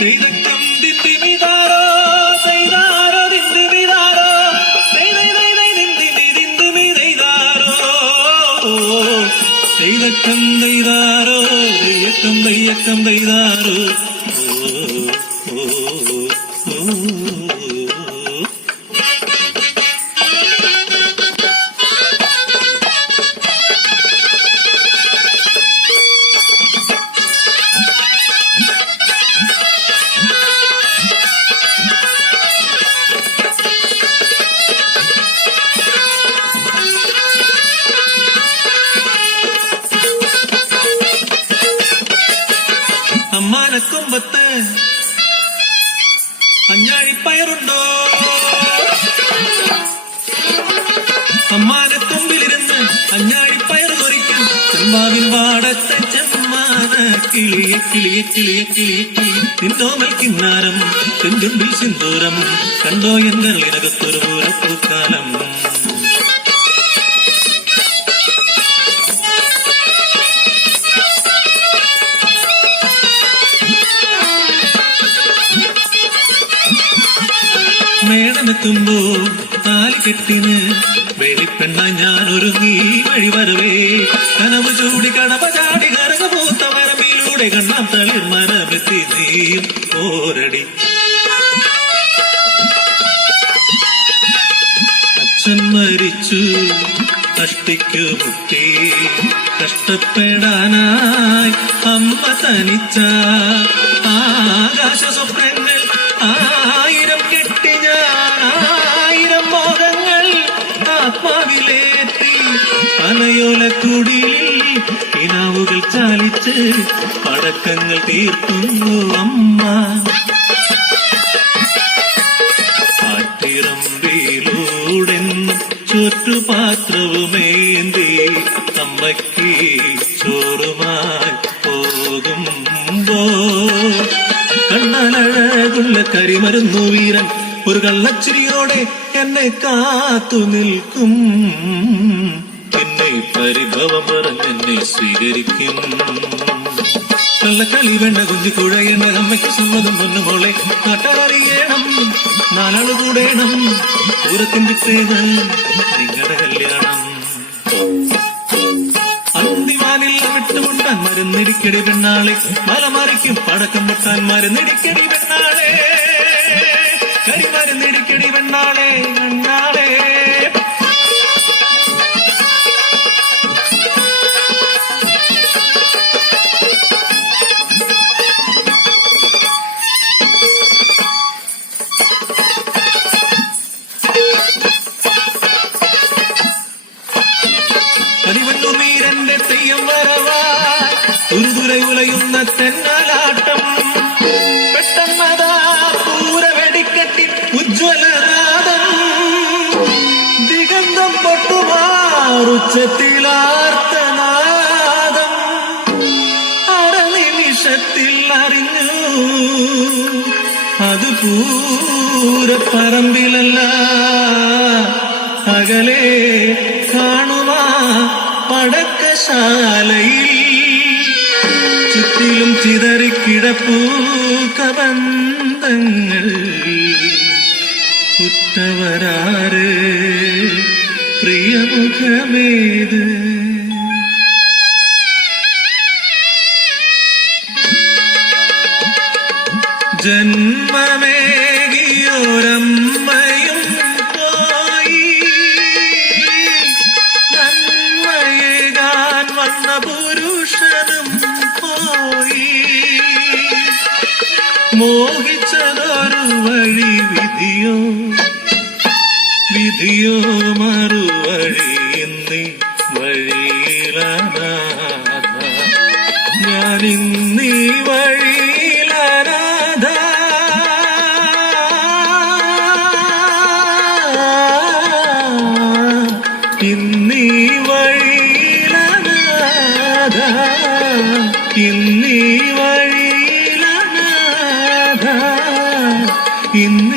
தெய்தக்கம் திந்திமிதாரோ செய்தாரோ திந்திமிதாரோ திந்திமிதைதாரோ தெய்தக்கம் தெய்தாரோ தெய்யக்கம் தெய்யக்கம் தெய்தாரோ അമ്മാനക്കൊമ്പത്ത് അഞ്ഞാഴിപ്പയറുണ്ടോ? അമ്മാനക്കൊമ്പിലിരുന്ന് അഞ്ഞാഴിപ്പയർ കൊറിക്കും ചെമ്പാവിൽ വാടത്തെ ചെമ്മാന കിളിയെ കിളിയെ കിളിയെ കിളിയെ കിളി നിന്നോമൽ കിന്നാരം ചെഞ്ചുണ്ടിൽ സിന്ദൂരം കണ്ടോ എന്തളിനകത്തൊരു പൂരപ്പൂക്കാലം. മേടമെത്തുമ്പോ താലികെട്ടിന് വെളിപ്പെണ്ണ ഞാനൊരുങ്ങി വഴി വരവേ കനവ് ചൂടി കടമ ചാടി കറുക പൂത്ത വരമ്പിലൂടെ കണ്ണാം തളിർ മരമെത്തി നീയും പോരടി. അച്ഛൻ മരിച്ചു കഷ്ടിക്കു മുട്ടി കഷ്ടപ്പെടാനായി അമ്മ തനിച്ച ആകാശ സ്വപ്നങ്ങൾ ആയിരം കെട്ടി ഞാൻ ആയിരം മോഹങ്ങൾ ആത്മാവിലേറ്റി പനയോലക്കുടിയിൽ കിനാവുകൾ ചാലിച്ച് പടക്കങ്ങൾ തീർക്കുന്നു അമ്മ. പാട്ടിറമ്പിലൂടെന്നും ചുറ്റുപാത്രവുമേന്തി അമ്മയ്ക്ക് ചോറുമായി പോകുമ്പോ കണ്ണാലഴകുള്ള കരിമരുന്നു വീരൻ ഒരു കള്ളച്ചിരിയോടെ എന്നെ കാത്തു നിൽക്കും. എന്നെ പരിഭവം പറഞ്ഞെന്നെ സ്വീകരിക്കും. കള്ളക്കളി വേണ്ട കുഞ്ഞു കുഴയേണ്ട അമ്മയ്ക്ക് സമ്മതം പൊന്നുമോളെ നാട്ടാറിയണം നാലാള് കൂടേണം പൂരത്തിൻ വിട്ടേത് നിങ്ങളുടെ കല്യാണം. അന്തിവാനിൽ വിട്ടുകൊണ്ടാൻ മരുന്നിടിക്കടി പെണ്ണാളെ മലമറിക്കും പടക്കം പൊട്ടാൻ മരുന്നിടിക്കടി പെണ്ണാളെ കരിമരുന്നിടിക്കടി പെണ്ണാളെ പെണ്ണാളെ. കരിവണ്ണുനീരന്റെ തെയ്യം വരവായി തുരുതുരൈ ഉലയുന്ന തെന്നാലാട്ടം പെട്ടെന്നതാ പൂര വെടിക്കെട്ടി ഉജ്ജ്വലനാദം ദിഗന്ധം പൊട്ടുമാറുച്ചത്തിലാർത്തനാദം അരനിമിഷത്തിൽ അറിഞ്ഞു അത് പൂരപ്പറമ്പിലല്ല അകലെ കാണുമാ പടക്കശാലയിൽ ചുറ്റിലും ചിതറിക്കിടപ്പൂ കബന്ധങ്ങൾ ഉറ്റവരാറ് പ്രിയമുഖമേത് ജന്മമേകിയോരമ്മയും പോയി നന്മയേകാൻ വന്ന പുരുഷനും പോയി മോഹിച്ചതൊരു വഴി വിധിയോ വിധിയോ മറുവഴി എന്നീ വഴിയിലനാഥ ഞാനിന്നീ വഴിയിലനാഥ ഇന്നീ വഴിയിലനാഥ ഇന്നീ വഴിയിലനാഥ ഇന്ന്